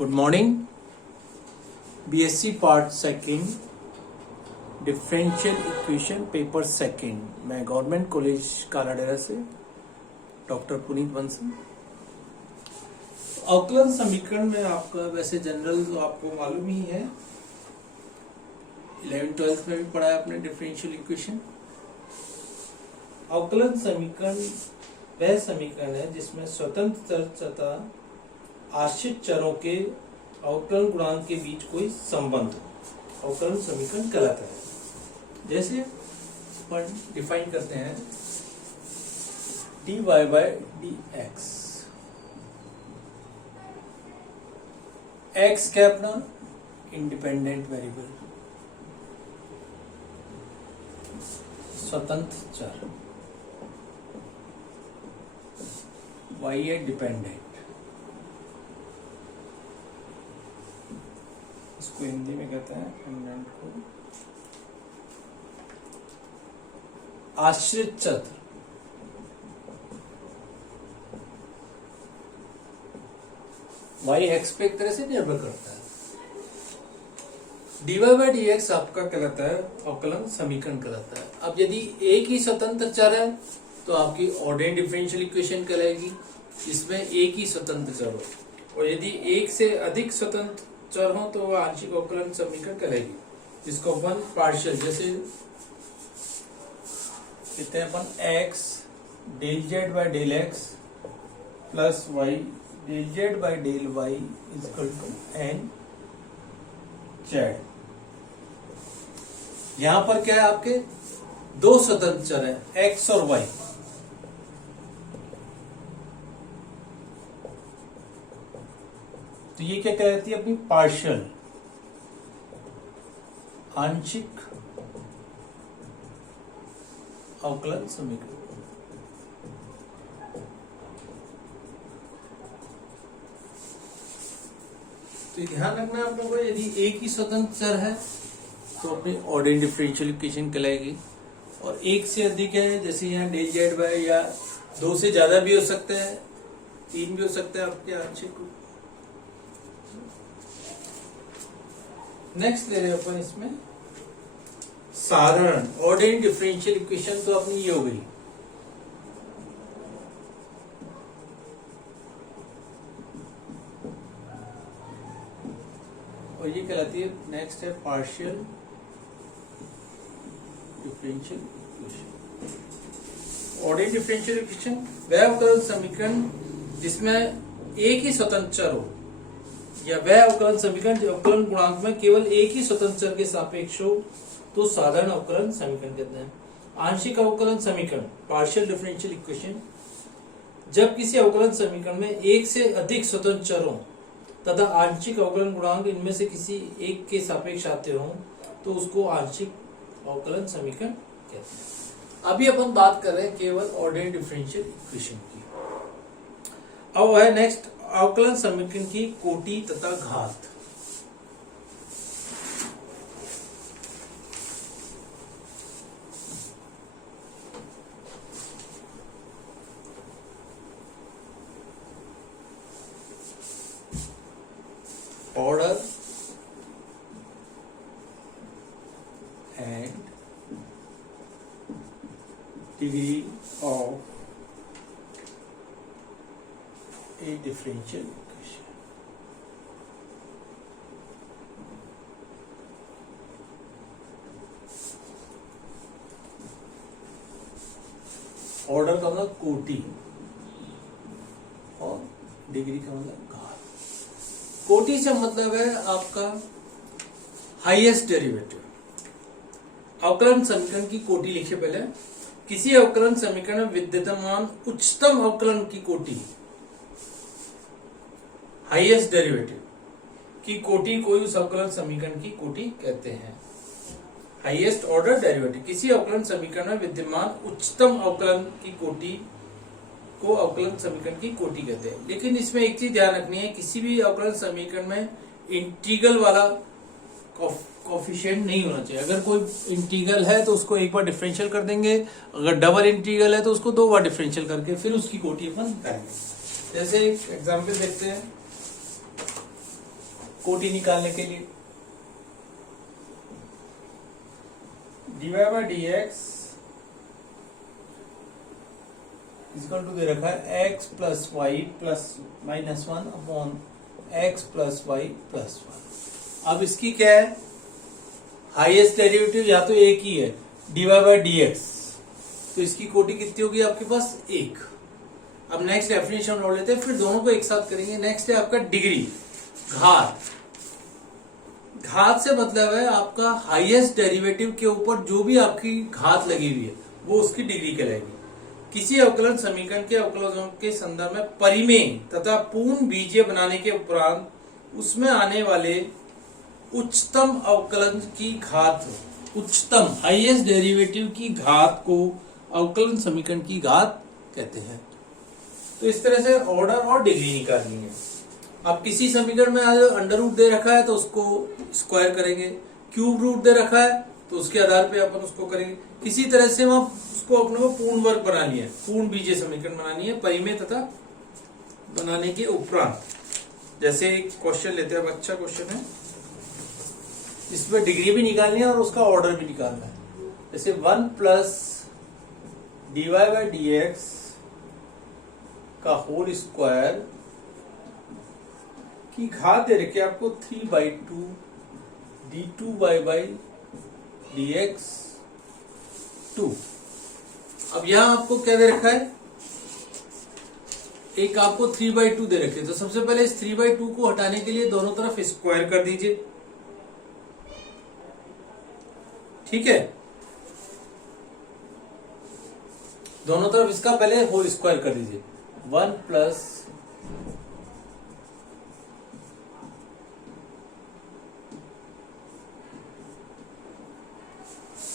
Good morning. BSc part second differential equation paper second, मैं government college Kaladera से doctor Puneet Bansal. अवकलन समीकरण में आपका वैसे जनरल तो आपको मालूम ही है, 11th-12th में भी पढ़ा है आपने डिफरेंशियल इक्वेशन। अवकलन समीकरण वह समीकरण है जिसमें स्वतंत्र चर तथा आश्रित चरों के अवकलन गुणांक के बीच कोई संबंध हो, अवकलन समीकरण कहलाता है। जैसे अपन डिफाइन करते हैं dy by dx, x क्या अपना इंडिपेंडेंट वेरिएबल स्वतंत्र चर, y है डिपेंडेंट। इसको हिंदी में कहते हैं डिपेंडेंट को आश्रित चर, y x पे एक तरह से निर्भर करता है। dy by dx आपका कहलाता है अवकलन समीकरण कहलाता है। अब यदि एक ही स्वतंत्र चर है तो आपकी ऑर्डिनरी डिफरेंशियल इक्वेशन कहलाएगी, जिसमें एक ही स्वतंत्र चर हो, और यदि एक से अधिक स्वतंत्र चर हो तो वह आंशिक अवकलन समीकरण कहलाएगी, जिसको अपन पार्शियल जैसे कहते हैं अपन x del z by del x plus y del z by del y is equal to n z। यहां पर क्या है, आपके दो स्वतंत्र चर है x और y। तो ये क्या कहलाती है अपनी पार्शियल आंशिक अवकलन समीकरण। तो ध्यान रखना आप लोगों को, यदि एक ही स्वतंत्र चर है तो अपनी ऑर्डिनरी डिफरेंशियल इक्वेशन कहलाएगी, और एक से अधिक है जैसे यहाँ डेल जेड बाय, या दो से ज्यादा भी हो सकते हैं, तीन भी हो सकते हैं आपके आंशिक। नेक्स्ट ले रहे हैं अपन इसमें साधारण ऑर्डिनरी डिफरेंशियल इक्वेशन। तो अपनी ये हो गई, और ये कहलाती है नेक्स्ट है partial differential equation. Ordinary differential equation वह अवकलन समीकरण जिसमें एक ही स्वतंत्र चर हो, या वह अवकलन समीकरण जो अवकलन गुणांक में केवल एक ही स्वतंत्र चर के सापेक्ष हो तो साधारण अवकलन समीकरण कहते हैं। आंशिक अवकलन समीकरण पार्शियल डिफरेंशियल इक्वेशन, जब किसी अवकलन समीकरण में एक से अधिक स्वतंत्र चर हो तथा आंशिक अवकलन गुणांक इनमें से किसी एक के सापेक्ष आते हो तो उसको आंशिक अवकलन समीकरण कहते हैं। अभी अपन बात कर रहे हैं केवल ऑर्डिनरी डिफरेंशियल इक्वेशन की। अब है नेक्स्ट अवकलन समीकरण की कोटि तथा घात। Order and degree of a differential equation। Order का मतलब कोटि और डिग्री का मतलब घात। कोटि से मतलब है आपका हाईएस्ट डेरिवेटिव। अवकलन समीकरण की कोटि लिखिए पहले। किसी अवकलन समीकरण में विद्यमान उच्चतम अवकलन की कोटि, हाईएस्ट डेरिवेटिव की कोटि को उस अवकलन समीकरण की कोटि कहते हैं। हाईएस्ट ऑर्डर डेरिवेटिव किसी अवकलन समीकरण में विद्यमान उच्चतम अवकलन की कोटि को अवकलन समीकरण की कोटि कहते हैं। लेकिन इसमें एक चीज ध्यान रखनी है, किसी भी अवकलन समीकरण में इंटीग्रल वाला कोफिशिएंट नहीं होना चाहिए। अगर कोई इंटीग्रल है तो उसको एक बार डिफरेंशियल कर देंगे, अगर डबल इंटीग्रल है तो उसको दो बार डिफरेंशियल करके फिर उसकी कोटि अपन करेंगे। जैसे एक एग्जांपल देखते हैं, कोटि निकालने के लिए। dy/dx इक्वल टू दे रखा है x plus y plus -1 upon x plus y plus 1। अब इसकी क्या है, हाईएस्ट डेरिवेटिव या तो एक ही है, dy/dx, तो इसकी कोटि कितनी होगी आपके पास, 1। अब नेक्स्ट डेफिनेशन और लेते हैं, फिर दोनों को एक साथ करेंगे। नेक्स्ट है आपका डिग्री, घात। घात से मतलब है आपका हाईएस्ट डेरिवेटिव के ऊपर जो भी आपकी घात लगी हुई है वो उसकी डिग्री कहलाएगी। किसी अवकलन समीकरण के अवकलनों के संदर्भ में परिमेय तथा पूर्ण बीजीय बनाने के उपरांत उसमें आने वाले उच्चतम अवकलन की घात, उच्चतम हाईएस्ट डेरिवेटिव की घात को अवकलन समीकरण की घात कहते हैं। तो इस तरह से ऑर्डर और डिग्री निकालनी है। अब किसी समीकरण में अंडर रूट दे रखा है तो उसको स्क्वायर करेंगे, क्यूब रूट दे रखा है तो उसके आधार पे अपन उसको करेंगे। किसी तरह से हम उसको अपने को पूर्ण वर्ग बनानी है, पूर्ण बीजीय समीकरण बनानी है परिमेय तथा बनाने के उपरांत। जैसे एक क्वेश्चन लेते हैं, अच्छा क्वेश्चन है, इसमें डिग्री भी निकालनी है और उसका ऑर्डर भी निकालना है। जैसे 1 प्लस dy/dx का होल स्क्वायर की घात दे रखी है आपको 3/2 d2y/dx 2। अब यहां आपको क्या दे रखा है, एक आपको 3/2 दे रखे, तो सबसे पहले इस 3/2 को हटाने के लिए दोनों तरफ स्क्वायर कर दीजिए, ठीक है। दोनों तरफ इसका पहले होल स्क्वायर कर दीजिए। 1 प्लस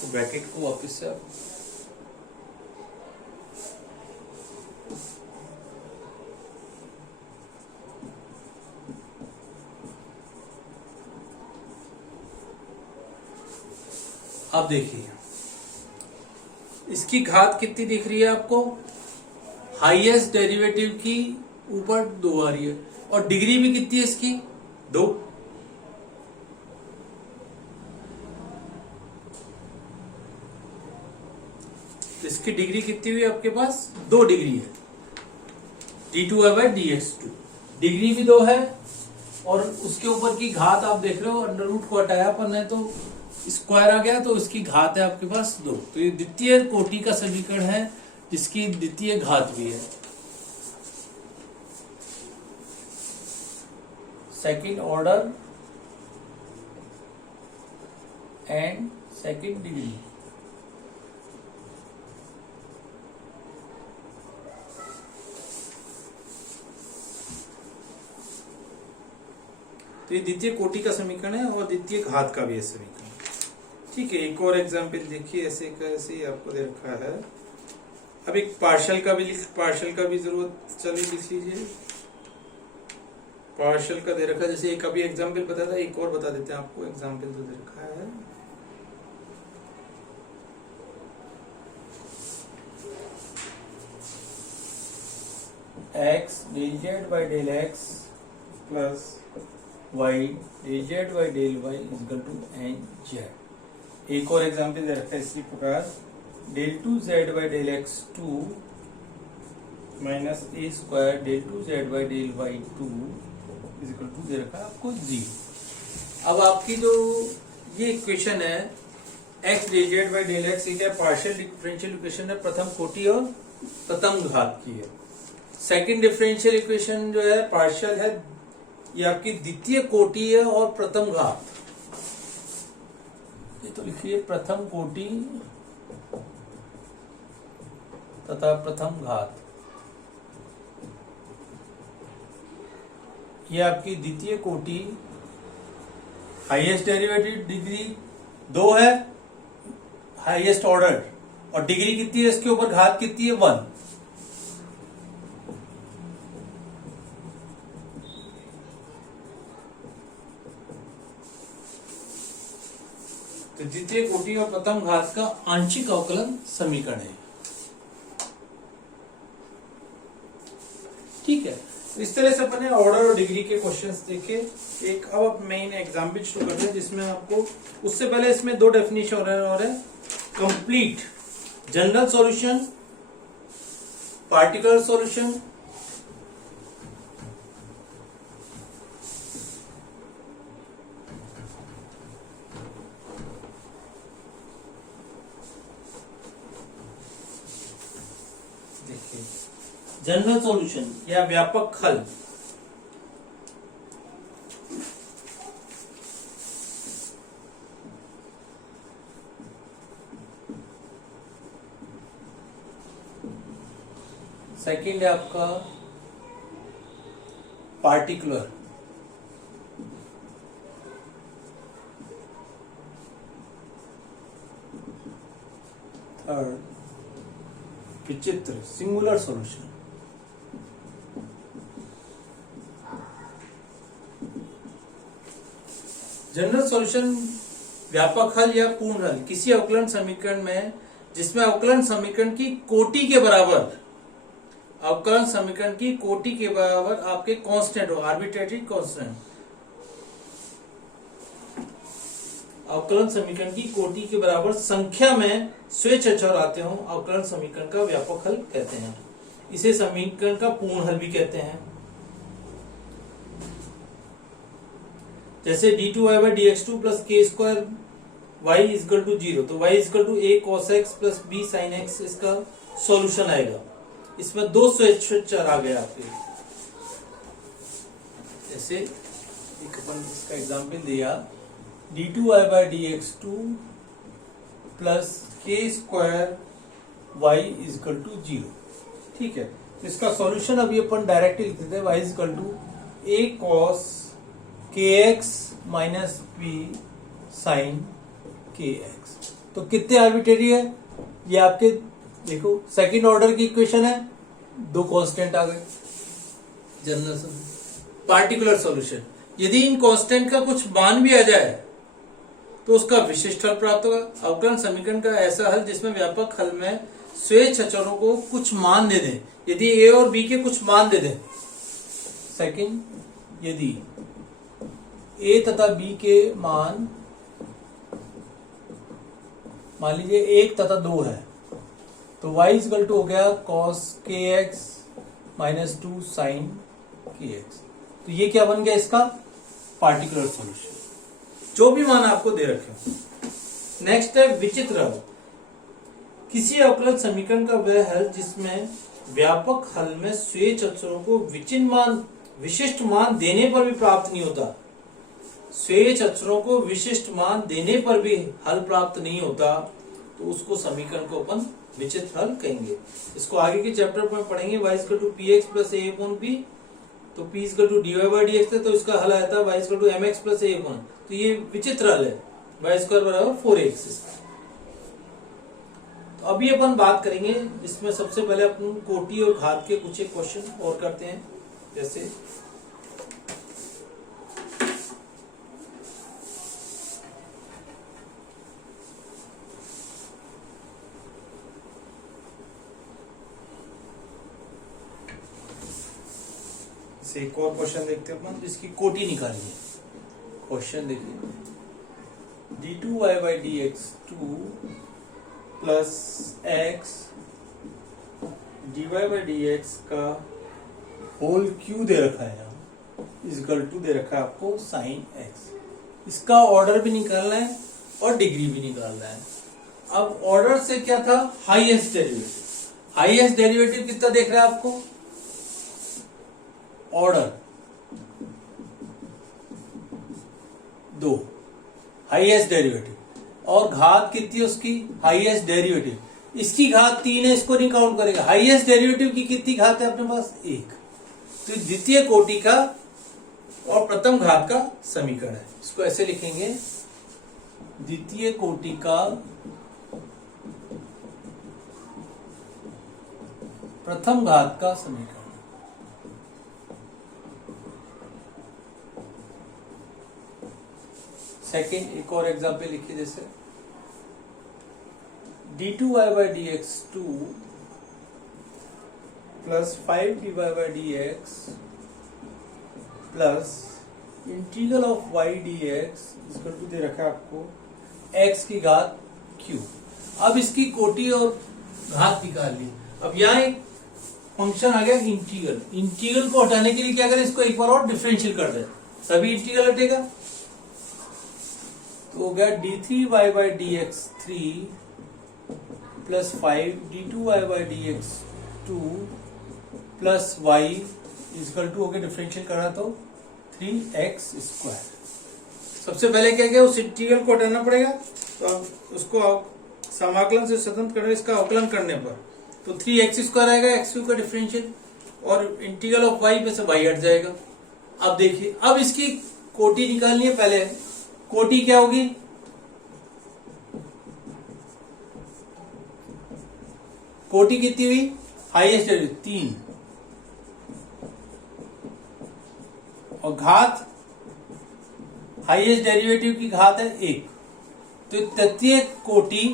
ब्रैकेट को वापस से अब देखिए इसकी घात कितनी दिख रही है आपको, हाईएस्ट डेरिवेटिव की ऊपर 2 आ रही है और डिग्री भी कितनी है इसकी, 2। इसकी डिग्री कितनी हुई आपके पास, 2 डिग्री है, d2y/dx2 डिग्री भी 2 है और उसके ऊपर की घात आप देख रहे हो, अंडर रूट को हटाया अपन है तो स्क्वायर आ गया, तो इसकी घात है आपके पास 2। तो ये द्वितीय कोटि का समीकरण है जिसकी द्वितीय घात भी है। Second order and second degree. तो ये द्वितीय कोटि का समीकरण है और द्वितीय घात का भी है समीकरण, ठीक है। एक और एग्जाम्पल देखिए, ऐसे कैसे आपको दे रखा है। अब एक पार्शियल का भी जरूरत, चलिए लिख लीजिए। पार्शियल का दे रखा है, जैसे एक अभी एग्जाम्पल बताया था, एक और बता देते हैं आपको एग्जाम्पल जो दे रखा है। x del z/del x plus y del z/del y equal to nz। एक और एग्जाम्पल दे रखा है इसी प्रकार, del2z/del x2 minus a square del2z/del y2 equal to दे रखा है आपको 0। अब आपकी जो ये इक्वेशन है x del z/del x, ये क्या पार्शियल डिफरेंशियल इक्वेशन है, प्रथम कोटि और प्रथम घात की है। सेकंड डिफरेंशियल इक्वेशन जो है पार्शियल है, ये आपकी द्वितीय कोटि है और प्रथम घात। ये तो लिखिए प्रथम कोटि तथा प्रथम घात, ये आपकी द्वितीय कोटि, हाईएस्ट डेरिवेटिव डिग्री 2 है, हाईएस्ट ऑर्डर, और डिग्री कितनी है इसके ऊपर, घात कितनी है, 1। तो द्वितीय कोटि और प्रथम घात का आंशिक अवकलन समीकरण है, ठीक है। इस तरह से अपने ऑर्डर और डिग्री के क्वेश्चंस देखे। एक अब मेन एग्जाम्पल शुरू करते हैं जिसमें आपको, उससे पहले इसमें दो डेफिनेशन और है complete general solution, particular solution. देखिए जनरल सॉल्यूशन या व्यापक हल, सेकेंड है आपका पार्टिकुलर, थर्ड विचित्र सिंगुलर सॉल्यूशन। जनरल सॉल्यूशन व्यापक हल या पूर्ण हल किसी अवकलन समीकरण में जिसमें अवकलन समीकरण की कोटि के बराबर, अवकलन समीकरण की कोटि के बराबर आपके कांस्टेंट हो, आर्बिट्रेरी कांस्टेंट। अवकलन समीकरण की कोटि के बराबर संख्या में स्वेच्छ अचर आते हो, अवकलन समीकरण का व्यापक हल कहते हैं। इसे समीकरण का पूर्ण हल भी कहते हैं। जैसे d2y/dx2 प्लस के स्क्वायर y इजकल टू 0, तो y equal to a cos x plus b sin x इसका सॉल्यूशन आएगा। इसमें दो स्वेच्छ अचर आ गए आपके। जैसे एक अपन इसका एग्जाम्पल दिया d2y/dx2 प्लस के स्क्वायर y इजकल टू 0, ठीक है। इसका सॉल्यूशन अभी अपन डायरेक्टली लिख देते हैं, y equal to a cos kx minus b sin kx। तो कितने आर्बिट्रेरी है ये आपके, देखो सेकंड ऑर्डर की इक्वेशन है, दो कांस्टेंट आ गए। जनरल पार्टिकुलर सॉल्यूशन, यदि इन कांस्टेंट का कुछ मान भी आ जाए तो उसका विशिष्ट हल प्राप्त होगा। अवकलन समीकरण का ऐसा हल जिसमें व्यापक हल में स्वेच्छ अचरों को कुछ मान दे दें, यदि a और b के कुछ मान दे दें। सेकंड, यदि a तथा b के मान मान लीजिए 1 तथा 2 है, तो y इक्वल टू हो गया cos kx minus 2 sin kx। तो ये क्या बन गया इसका पार्टिकुलर सॉल्यूशन, जो भी मान आपको दे रखे। नेक्स्ट है विचित्र हल, किसी अवकलन समीकरण का वह हल जिसमें व्यापक हल में स्वेच्छ अचरों को विशिष्ट मान देने पर भी प्राप्त नहीं होता। स्वेच्छ अचरों को विशिष्ट मान देने पर भी हल प्राप्त नहीं होता, तो उसको समीकरण को अपन विचित्र हल कहेंगे। इसको आगे के चैप्टर में पढ़ेंगे। y equal to px plus a upon p, तो p इक्वल टू dy/dx है, तो इसका हल आया था y equal to mx plus a upon, तो ये विचित्र हल है, y स्क्वायर बराबर 4x। तो अभी अपन बात करेंगे इसमें सबसे पहले अपन कोटि और घात के कुछ एक क्वेश्चन और करते हैं। जैसे एक और क्वेश्चन देखते हैं अपन जिसकी कोटि निकालनी है। क्वेश्चन देखिए, d2y/dx2 प्लस x dy/dx का होल क्यू दे रखा है, यहाँ इक्वल टू दे रखा है आपको sin x। इसका ऑर्डर भी निकालना है और डिग्री भी निकालना है। अब ऑर्डर से क्या था, हाईएस्ट डेरिवेटिव। हाईएस्ट डेरिवेटिव कितना देख रहा है आपको, ऑर्डर 2 हाईएस्ट डेरिवेटिव, और घात कितनी है उसकी, हाईएस्ट डेरिवेटिव इसकी घात 3 है, इसको नहीं काउंट करेगा। हाईएस्ट डेरिवेटिव की कितनी घात है अपने पास, 1। तो द्वितीय कोटि का और प्रथम घात का समीकरण है। इसको ऐसे लिखेंगे, द्वितीय कोटि का प्रथम घात का समीकरण। सेकेंड, एक और एग्जाम्पल लिखिए, जैसे d2y/dx2 plus 5dy/dx plus integral of y dx इसको टू दे रखा है आपको x की घात q। अब इसकी कोटि और घात निकाल ली। अब यहाँ एक फंक्शन आ गया इंटीग्रल। इंटीग्रल को हटाने के लिए क्या करें, इसको एक बार और डिफरेंशियल कर दें, तभी इंटीग्रल हटेगा। तो हो गया d3y by dx 3 plus 5 d2y by dx 2 plus y equal to हो गया, डिफरेंशियल करा तो 3x स्क्वायर। सबसे पहले क्या किया, उस इंटीग्रल को हटाना पड़ेगा। तो अब उसको समाकलन से स्वतंत्र करने, इसका अवकलन करने पर तो 3x स्क्वायर आएगा, एक्स क्यू का डिफरेंशियल, और इंटीग्रल ऑफ y में से y हट जाएगा। अब देखिए, अब इसकी कोटि निकालनी है। पहले कोटि क्या होगी, कोटि कितनी हुई, हाईएस्ट डेरिवेटिव 3 और घात हाईएस्ट डेरिवेटिव की घात है 1। तो तृतीय कोटि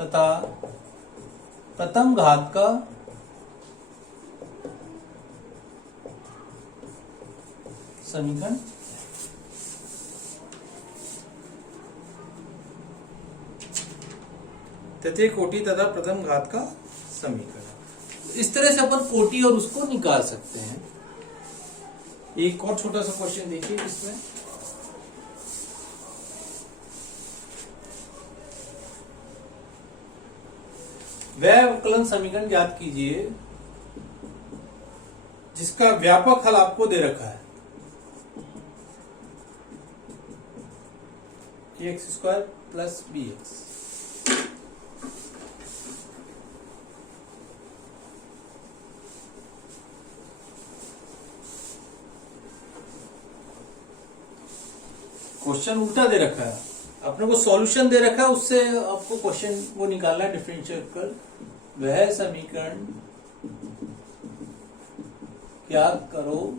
तथा प्रथम घात का समीकरण तृतीय कोटि तथा प्रथम घात का समीकरण। इस तरह से अपन कोटि और उसको निकाल सकते हैं। एक और छोटा सा क्वेश्चन देखिए इसमें, वह अवकलन समीकरण ज्ञात कीजिए जिसका व्यापक हल आपको दे रखा है x square plus b x. Question उल्टा दे रखा है, अपने को सॉल्यूशन दे रखा है, उससे आपको क्वेश्चन वो निकालना है, डिफरेंशिएट कर। वह समीकरण ज्ञात करो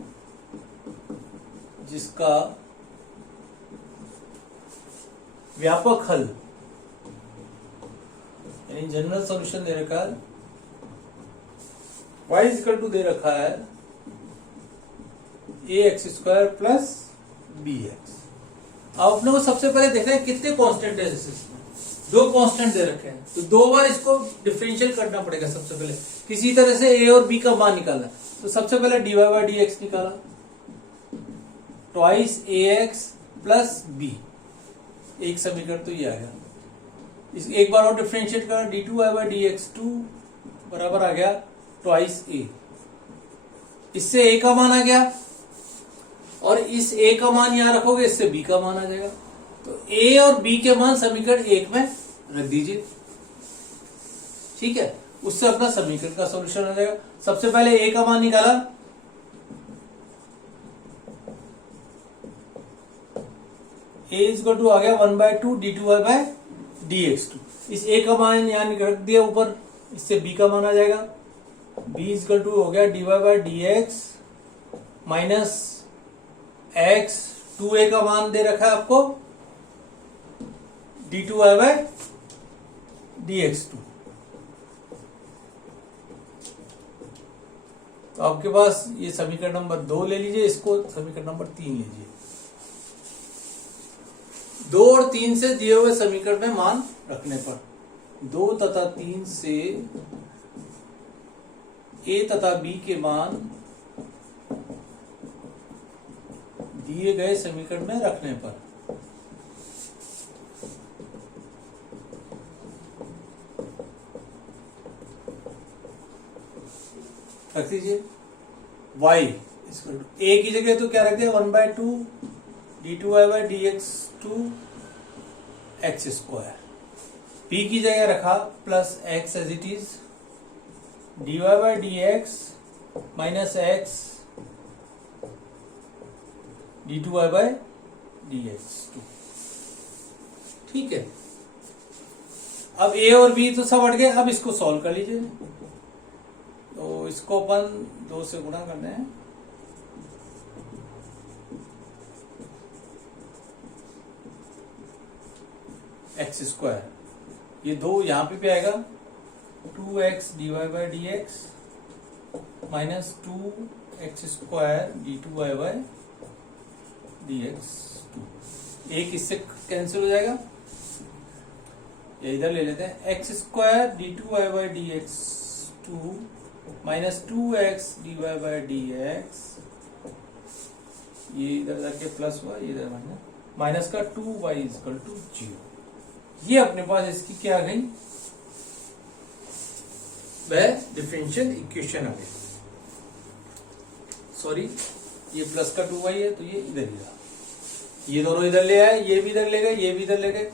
जिसका व्यापक हल, यानी जनरल सॉल्यूशन दे रखा है, y इक्वल टू दे रखा है a x square plus b x. अब अपने को सबसे पहले देखना है कितने कांस्टेंट है इसमें, 2 कांस्टेंट दे रखे हैं, तो 2 बार इसको डिफरेंशियल करना पड़ेगा। सबसे पहले किसी तरह से a और b का मान निकालना, तो सबसे पहले dy by dx निकाला, ट्वाइस ax प्लस b, एक समीकरण तो ये आ गया। इस एक बार और डिफरेंशिएट करना, d2y by dx 2 बराबर आ गया ट्वाइस a। इससे a का मान आ गया और इस a का मान यहां रखोगे, इससे b का मान आ जाएगा। तो a और b के मान समीकरण 1 में रख दीजिए, ठीक है। उससे अपना समीकरण का सॉल्यूशन आ जाएगा। सबसे पहले a का मान निकाला, a इक्वल टू आ गया 1/2 d2y by dx2। इस a का मान यहां रख दिया ऊपर, इससे b का मान आ जाएगा। b इक्वल टू हो गया dy by dx minus x, 2a का मान दे रखा है आपको d2y by dx2। तो आपके पास ये समीकरण नंबर 2 ले लीजिए, इसको समीकरण नंबर 3 लीजिए। 2 और 3 से दिए हुए समीकरण में मान रखने पर 2 तथा 3 से a तथा b के मान दिए गए समीकरण में रखने पर रख दीजिए। y इसको a की जगह तो क्या रख दिया, 1/2 d2y by dx2 x square. b की जगह रखा plus x as it is dy by dx minus x d2y by dx2, ठीक है। अब a और b तो सब हट गए, अब इसको सॉल्व कर लीजिए। तो इसको अपन 2 से गुणा करने हैं, एक्स स्क्वायर, ये 2 यहां पे भी आएगा, 2x dy by dx minus 2x² d2y dx 2। एक इससे कैंसिल हो जाएगा, ये इधर ले लेते हैं, x² d2y dx 2 minus 2x dy dx, ये इधर जाके प्लस हुआ, ये इधर माइनस का 2y इक्वल टू 0। ये अपने पास इसकी क्या आ गई, वह डिफरेंशियल इक्वेशन आ गई। सॉरी, ये प्लस का 2y है तो ये इधर ही रहा, ये दोनों इधर ले आए, ये भी इधर ले गए, ये भी इधर ले गए,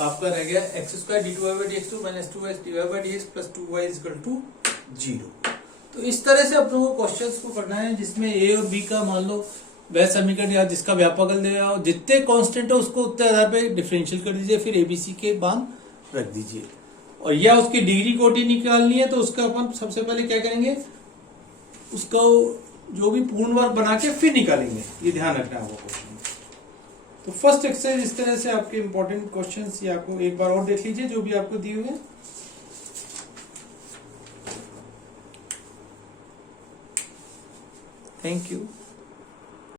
आपका रह गया x² d2y dx 2 minus 2x dy dx plus 2y equal to 0। तो इस तरह से आप लोगों को क्वेश्चंस को करना है जिसमें ए और बी का मान लो वह समीकरण या जिसका व्यापकल दे रहा हो, जितने कांस्टेंट हो उसको उतने आधार पे डिफरेंशियल कर दीजिए, फिर एबीसी के मान रख दीजिए, और या उसकी डिग्री कोटि निकालनी है तो उसका अपन सबसे पहले क्या करेंगे, उसका जो भी पूर्ण वर्ग बना के फिर निकालेंगे, ये ध्यान रखना है क्वेश्चन। तो फर्स्ट एक्सरसाइज इस तरह से आपके इंपॉर्टेंट क्वेश्चंस ये आपको एक बार और देख लीजिए जो भी आपको दिए हुए हैं। Thank you.